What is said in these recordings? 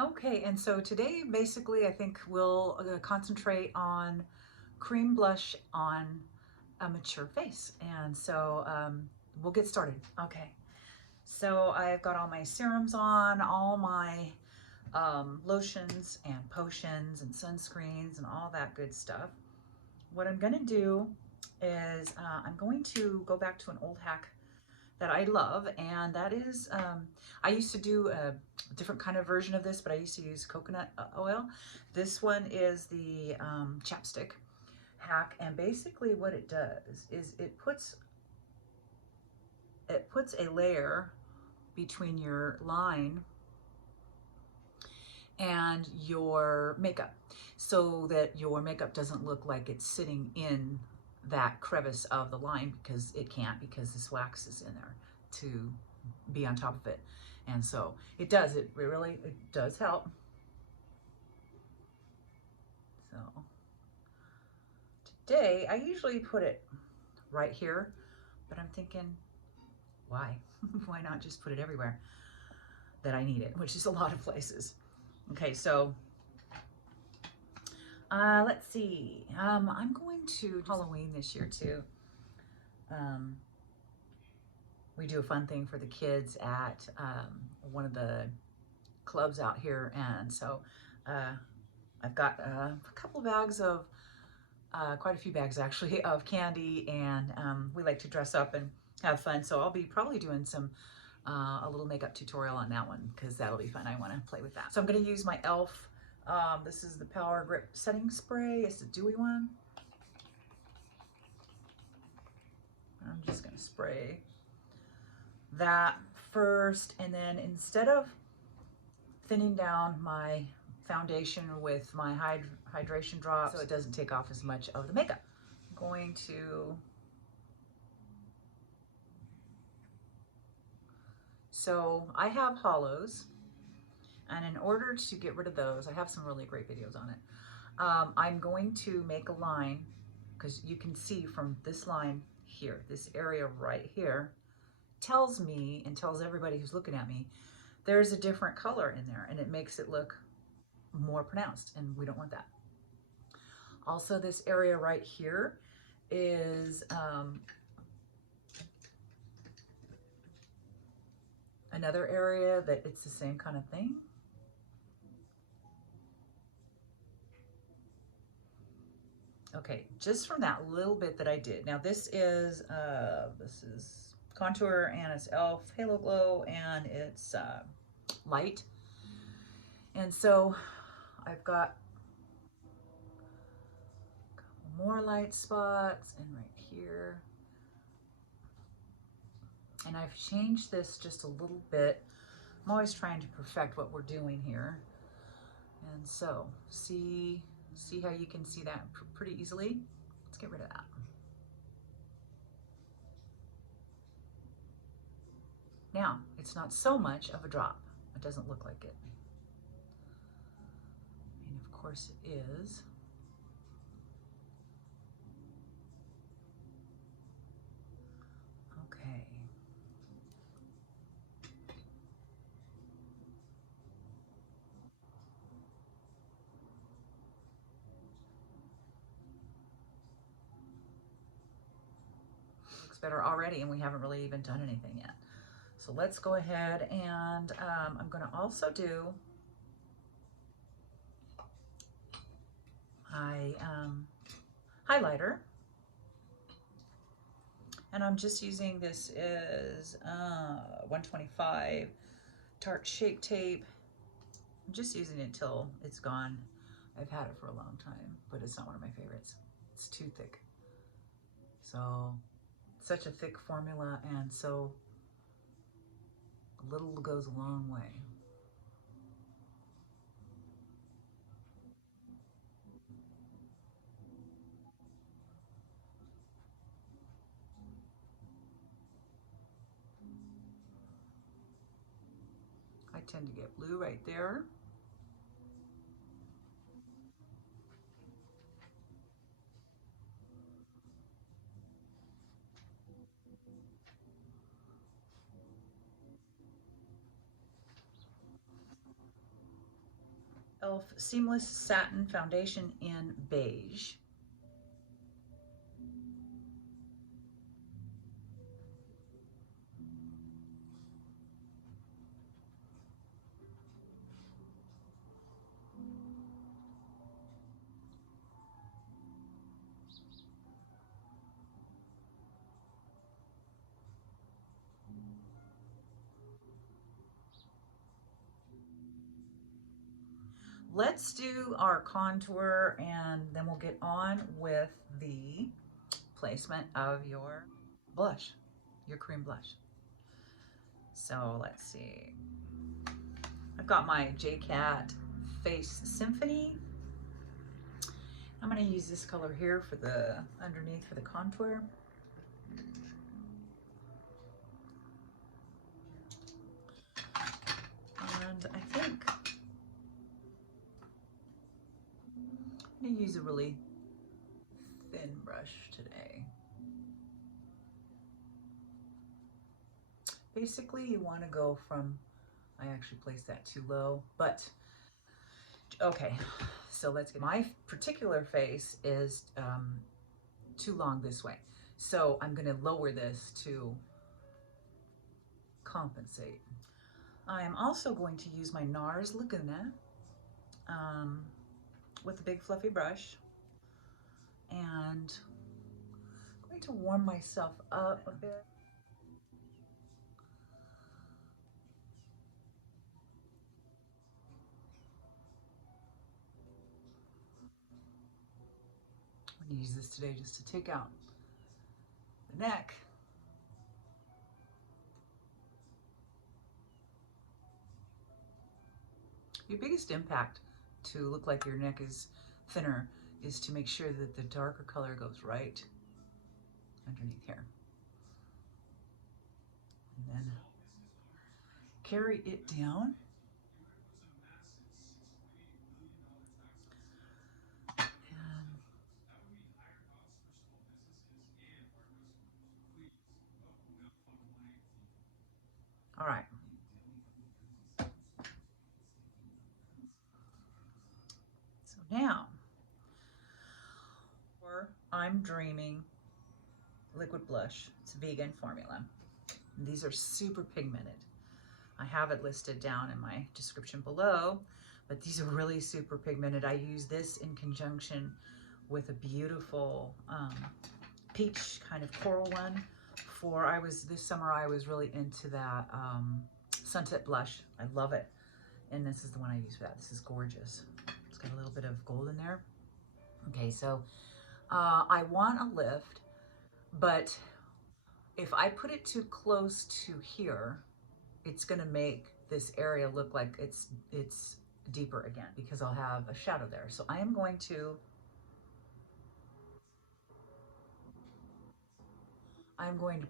Okay, and so today basically I think we'll concentrate on cream blush on a mature face. And so we'll get started. Okay, so I've got all my serums on, all my lotions and potions and sunscreens and all that good stuff. What I'm gonna do is I'm going to go back to an old hack that I love, and that is, I used to do a different kind of version of this, but I used to use coconut oil. This one is the chapstick hack, and basically what it does is it puts a layer between your line and your makeup so that your makeup doesn't look like it's sitting in that crevice of the line, because it can't, because this wax is in there to be on top of it. And so it does help. So today I usually put it right here, but I'm thinking, why? Why not just put it everywhere that I need it, which is a lot of places. Okay, so let's see. I'm going to Halloween this year too. We do a fun thing for the kids at one of the clubs out here, and so I've got a couple bags of, quite a few bags actually, of candy, and we like to dress up and have fun. So I'll be probably doing some a little makeup tutorial on that one, because that'll be fun. I want to play with that. So I'm going to use my e.l.f. This is the Power Grip Setting Spray. It's a dewy one. I'm just going to spray that first, and then instead of thinning down my foundation with my hydration drops so it doesn't take off as much of the makeup, I'm going to, so I have hollows, and in order to get rid of those, I have some really great videos on it. I'm going to make a line, because you can see from this line here, this area right here tells me and tells everybody who's looking at me there's a different color in there, and it makes it look more pronounced, and we don't want that. Also, this area right here is another area that it's the same kind of thing. Okay, just from that little bit that I did. Now this is contour, and it's e.l.f. Halo Glow, and it's light. And so I've got a couple more light spots, and right here. And I've changed this just a little bit. I'm always trying to perfect what we're doing here. And so see how you can see that pretty easily? Let's get rid of that. Now, it's not so much of a drop. It doesn't look like it. And of course it is. Okay. Looks better already, and we haven't really even done anything yet. So let's go ahead, and I'm going to also do my highlighter, and I'm just using, this is 125 Tarte Shape Tape. I'm just using it till it's gone. I've had it for a long time, but it's not one of my favorites. It's too thick. So such a thick formula, and so little goes a long way. I tend to get blue right there. e.l.f. Seamless Satin Foundation in beige. Let's do our contour and then we'll get on with the placement of your blush, your cream blush. So let's see. I've got my JCat Face Symphony. I'm going to use this color here for the underneath for the contour. And I think I'm going to use a really thin brush today. Basically, you want to go from, I actually placed that too low, but okay. So let's get, my particular face is too long this way. So I'm going to lower this to compensate. I am also going to use my NARS Laguna with a big fluffy brush, and I'm going to warm myself up a bit. I'm going to use this today just to take out the neck. Your biggest impact to look like your neck is thinner is to make sure that the darker color goes right underneath here. And then carry it down. And all right. So now, I'm Dreaming liquid blush. It's a vegan formula. And these are super pigmented. I have it listed down in my description below, but these are really super pigmented. I use this in conjunction with a beautiful peach kind of coral one. This summer I was really into that sunset blush. I love it. And this is the one I use for that. This is gorgeous. It's got a little bit of gold in there. Okay, so I want a lift, but if I put it too close to here, it's gonna make this area look like it's deeper again because I'll have a shadow there. So I'm going to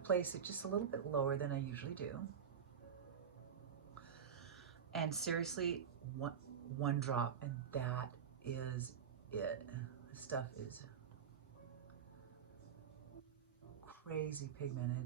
place it just a little bit lower than I usually do. And seriously, one drop, and that is it. This stuff is crazy pigmented.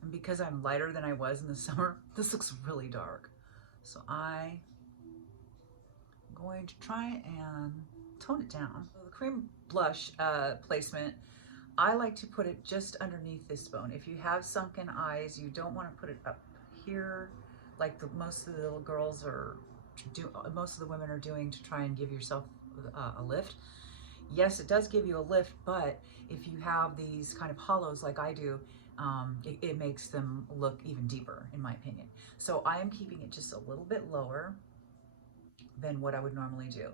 And because I'm lighter than I was in the summer, this looks really dark. So I'm going to try and tone it down. So the cream blush placement, I like to put it just underneath this bone. If you have sunken eyes, you don't want to put it up here like most of the little girls most of the women are doing to try and give yourself a lift. Yes, it does give you a lift, but if you have these kind of hollows like I do, it makes them look even deeper, in my opinion. So I am keeping it just a little bit lower than what I would normally do.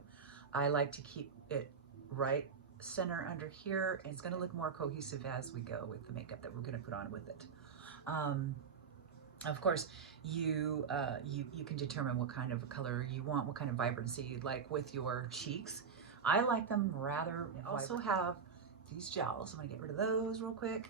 I like to keep it right center under here, and it's going to look more cohesive as we go with the makeup that we're going to put on with it. Of course, you can determine what kind of color you want, what kind of vibrancy you'd like with your cheeks. I like them rather. I also have these gels. I'm gonna get rid of those real quick.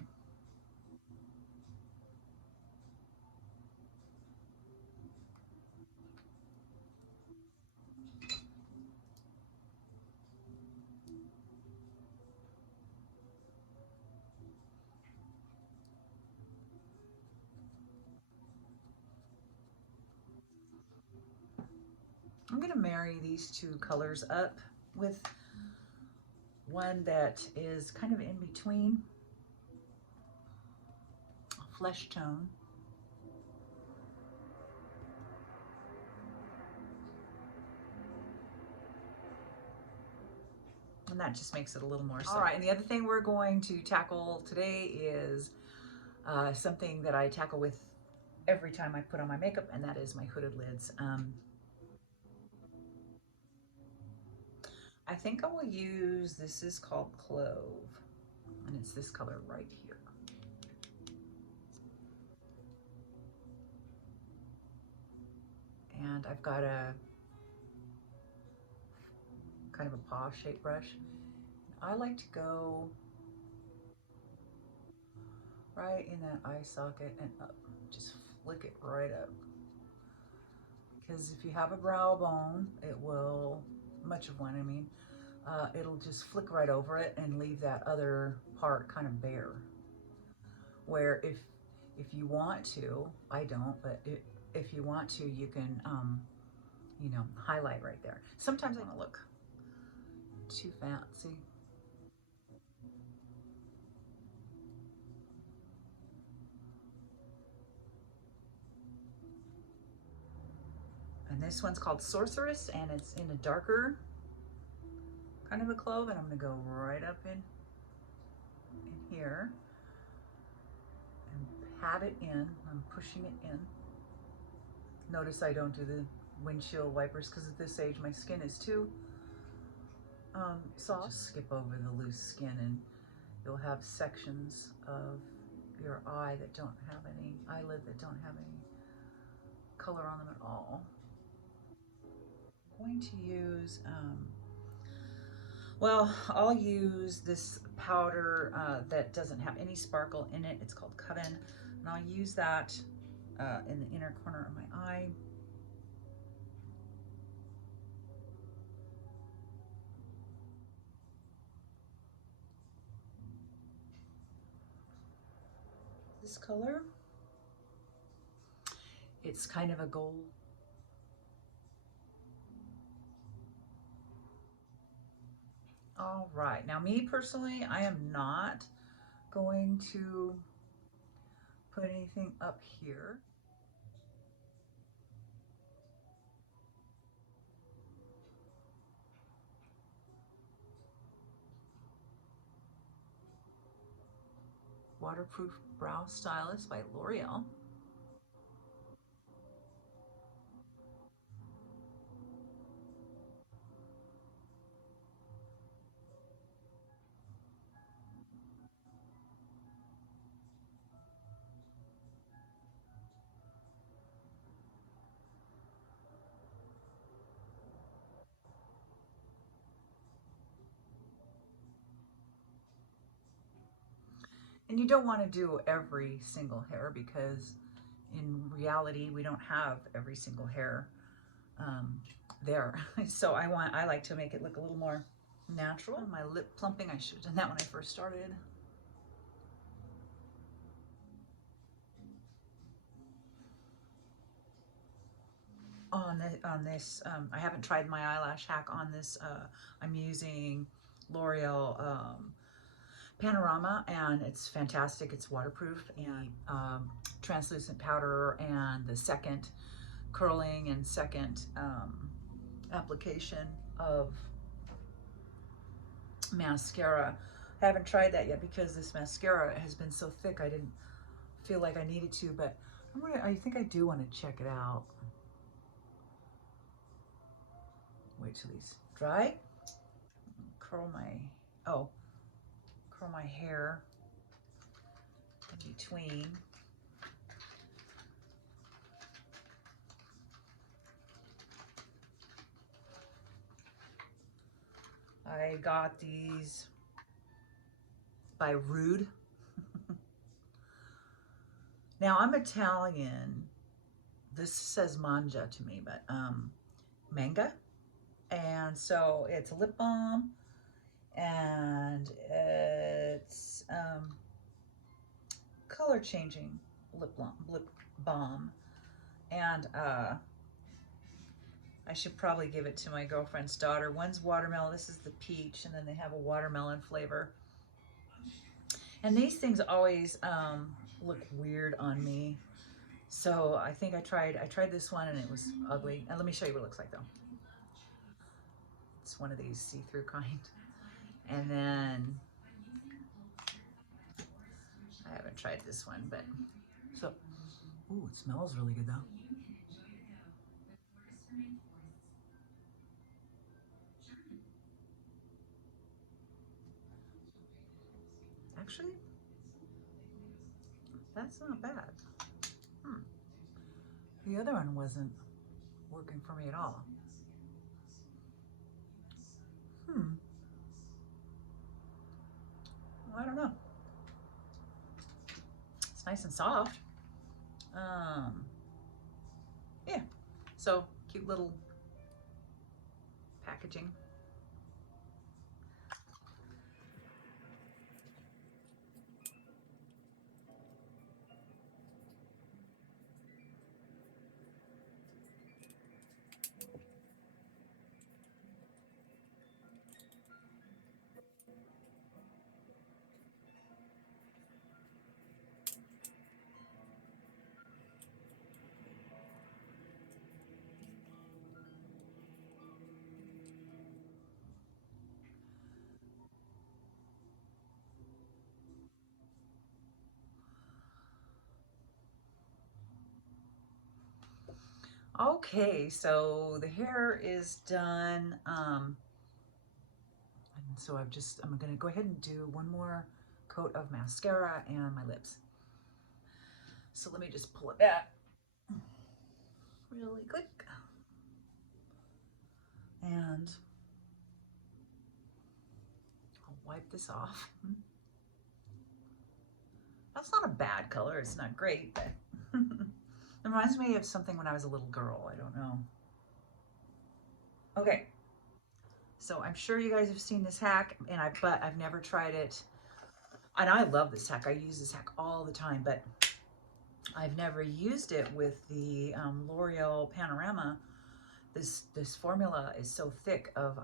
I'm gonna marry these two colors up with one that is kind of in between, a flesh tone. And that just makes it a little more subtle. All right, and the other thing we're going to tackle today is something that I tackle with every time I put on my makeup, and that is my hooded lids. I think I will use, this is called Clove, and it's this color right here. And I've got a kind of a paw shaped brush. I like to go right in that eye socket and up. Just flick it right up. Because if you have a brow bone, it will, much of one, I mean, it'll just flick right over it and leave that other part kind of bare. Where if you want to, I don't, but if you want to, you can, you know, highlight right there. Sometimes I want to look too fancy. And this one's called Sorceress, and it's in a darker kind of a clove, and I'm gonna go right up in here and pat it in. I'm pushing it in. Notice I don't do the windshield wipers because at this age my skin is too soft. Just skip over the loose skin and you'll have sections of your eye that don't have any, eyelid that don't have any color on them at all. I'm going to use, well, I'll use this powder that doesn't have any sparkle in it. It's called Coven, and I'll use that in the inner corner of my eye. This color, it's kind of a gold. All right, now me personally, I am not going to put anything up here. Waterproof Brow Stylist by L'Oreal. And you don't want to do every single hair because in reality, we don't have every single hair there. So I like to make it look a little more natural. My lip plumping, I should have done that when I first started. On this, I haven't tried my eyelash hack on this. I'm using L'Oreal Panorama, and it's fantastic. It's waterproof and translucent powder, and the second curling and second application of mascara. I haven't tried that yet because this mascara has been so thick I didn't feel like I needed to, but I think I do want to check it out. Wait till these dry. Curl my hair in between. I got these by Rude. Now I'm Italian. This says manja to me, but manga. And so it's a lip balm, and it's color changing lip balm. And I should probably give it to my girlfriend's daughter. One's watermelon. This is the peach, and then they have a watermelon flavor. And these things always look weird on me. So I think I tried this one and it was ugly. And let me show you what it looks like though. It's one of these see-through kind. And then I haven't tried this one, but so, ooh, it smells really good though. Actually, that's not bad. Hmm. The other one wasn't working for me at all. Hmm. Well, I don't know. It's nice and soft. Yeah. So cute little packaging. Okay, so the hair is done. And so I'm gonna go ahead and do one more coat of mascara and my lips. So let me just pull it back really quick. And I'll wipe this off. That's not a bad color. It's not great, but it reminds me of something when I was a little girl. I don't know. Okay, so I'm sure you guys have seen this hack, but I've never tried it. And I love this hack. I use this hack all the time, but I've never used it with the L'Oreal Panorama. This formula is so thick of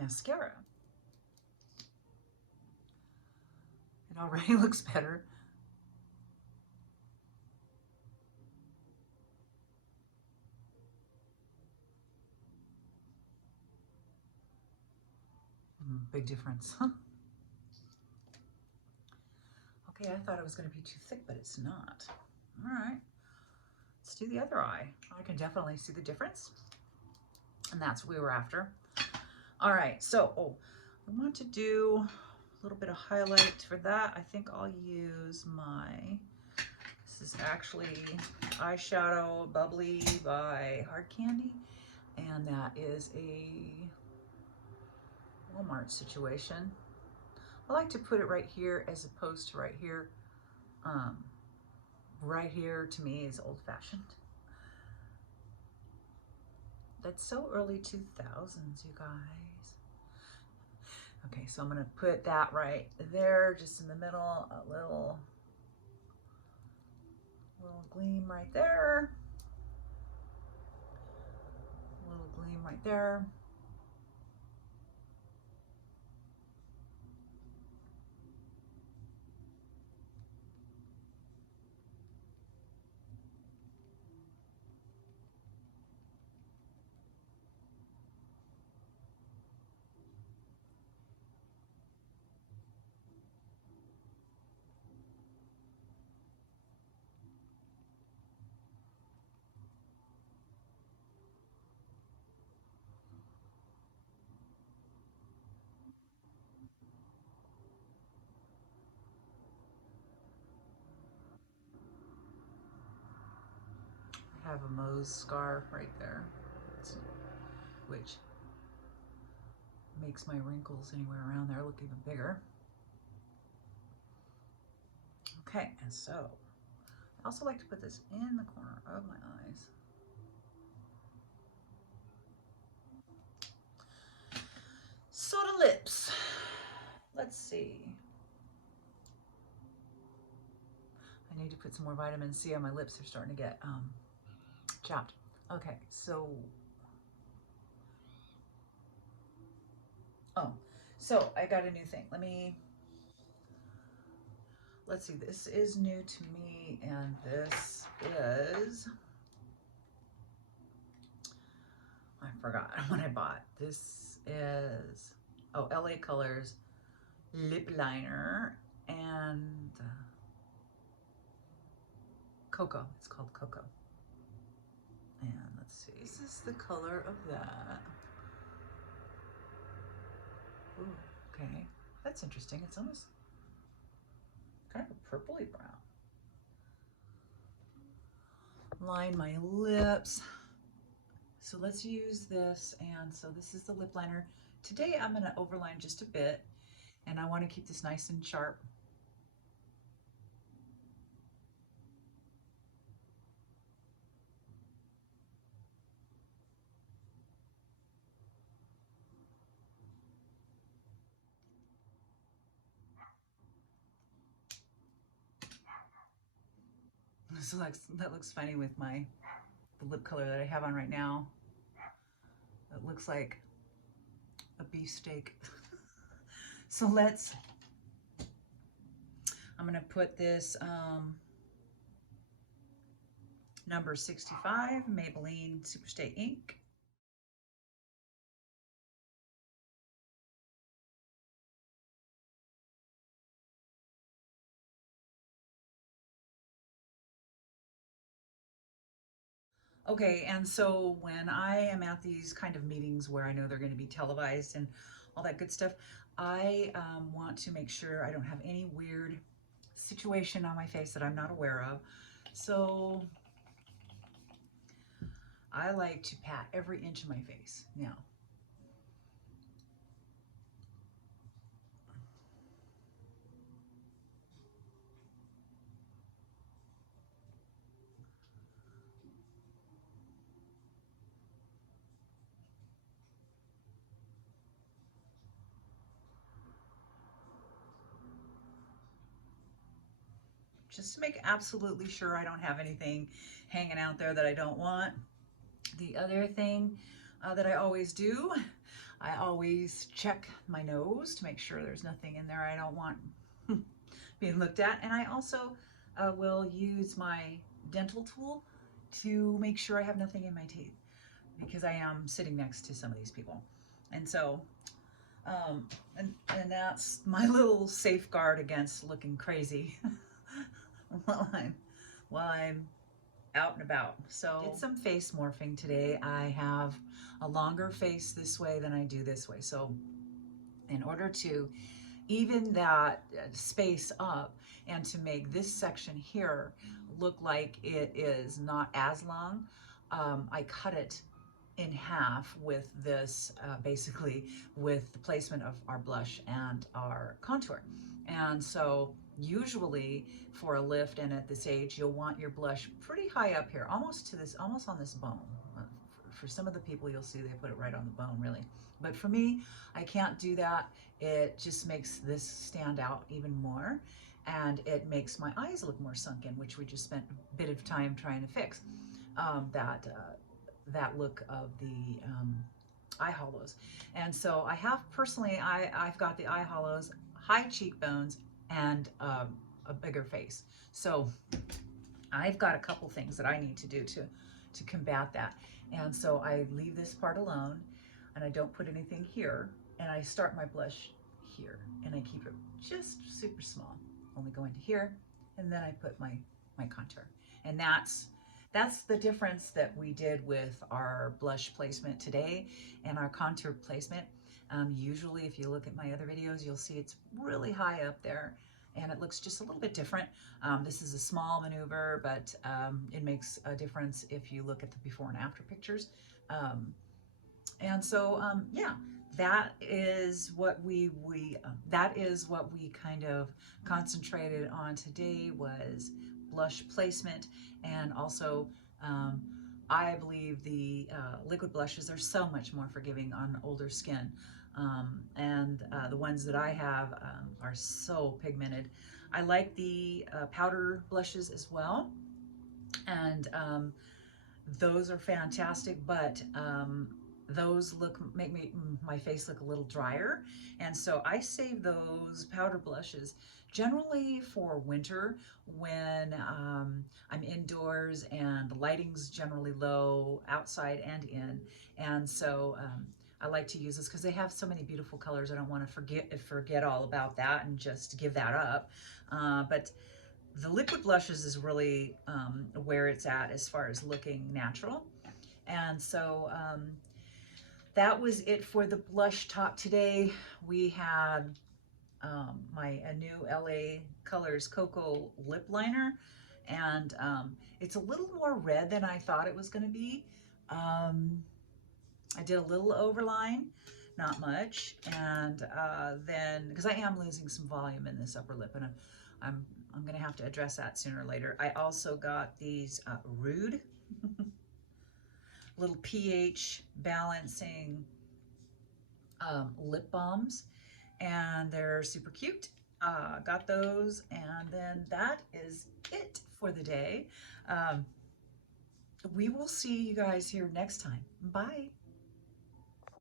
mascara. It already looks better. Big difference. Okay, I thought it was going to be too thick, but it's not. All right, let's do the other eye. I can definitely see the difference, and that's what we were after. All right, so I want to do a little bit of highlight for that. I think I'll use this is actually eyeshadow Bubbly by Hard Candy, and that is a Walmart situation. I like to put it right here as opposed to right here. Right here to me is old-fashioned. That's so early 2000s, you guys. Okay, so I'm gonna put that right there, just in the middle, a little gleam right there. A little gleam right there. I have a Moe's scar right there. Which makes my wrinkles anywhere around there look even bigger. Okay, and so I also like to put this in the corner of my eyes. So the lips. Let's see. I need to put some more vitamin C on my lips. They're starting to get chapped. Okay, so so I got a new thing. Let's see, this is new to me, and this is, I forgot what I bought. This is, LA Colors lip liner, and Cocoa. It's called Cocoa. And let's see, this is the color of that. Ooh, okay, that's interesting. It's almost kind of a purpley brown. Line my lips. So let's use this, and so this is the lip liner. Today I'm going to overline just a bit, and I want to keep this nice and sharp. So that looks funny with the lip color that I have on right now. It looks like a beefsteak. So I'm gonna put this number 65 Maybelline Superstay Ink. Okay, and so when I am at these kind of meetings where I know they're going to be televised and all that good stuff, I want to make sure I don't have any weird situation on my face that I'm not aware of. So I like to pat every inch of my face. Now, just to make absolutely sure I don't have anything hanging out there that I don't want. The other thing that I always do, I always check my nose to make sure there's nothing in there I don't want being looked at. And I also will use my dental tool to make sure I have nothing in my teeth, because I am sitting next to some of these people. And so, and that's my little safeguard against looking crazy while I'm out and about. So did some face morphing today. I have a longer face this way than I do this way. So in order to even that space up and to make this section here look like it is not as long, I cut it in half with this, basically with the placement of our blush and our contour. And so usually for a lift and at this age, you'll want your blush pretty high up here, almost on this bone. For some of the people, you'll see they put it right on the bone, really. But for me, I can't do that. It just makes this stand out even more, and it makes my eyes look more sunken, which we just spent a bit of time trying to fix. That look of the eye hollows. And so I have personally, I've got the eye hollows, high cheekbones, and a bigger face. So I've got a couple things that I need to do to combat that. And so I leave this part alone, and I don't put anything here, and I start my blush here, and I keep it just super small, only going to here, and then I put my contour. And that's the difference that we did with our blush placement today and our contour placement. Usually if you look at my other videos, you'll see it's really high up there, and it looks just a little bit different. This is a small maneuver, but it makes a difference if you look at the before and after pictures. And so, yeah, that is what we kind of concentrated on today, was blush placement. And also, um, I believe the liquid blushes are so much more forgiving on older skin, and the ones that I have are so pigmented. I like the powder blushes as well, and those are fantastic, but those make my face look a little drier, and so I save those powder blushes generally for winter, when I'm indoors and the lighting's generally low outside and in, and so I like to use this because they have so many beautiful colors. I don't want to forget all about that and just give that up, but the liquid blushes is really where it's at as far as looking natural. And so that was it for the blush talk today. We had a new LA Colors Cocoa lip liner, and it's a little more red than I thought it was going to be. I did a little overline, not much, and then because I am losing some volume in this upper lip, and I'm I'm gonna have to address that sooner or later. I also got these Rude little pH balancing lip balms, and they're super cute. Got those, and then that is it for the day. We will see you guys here next time. Bye.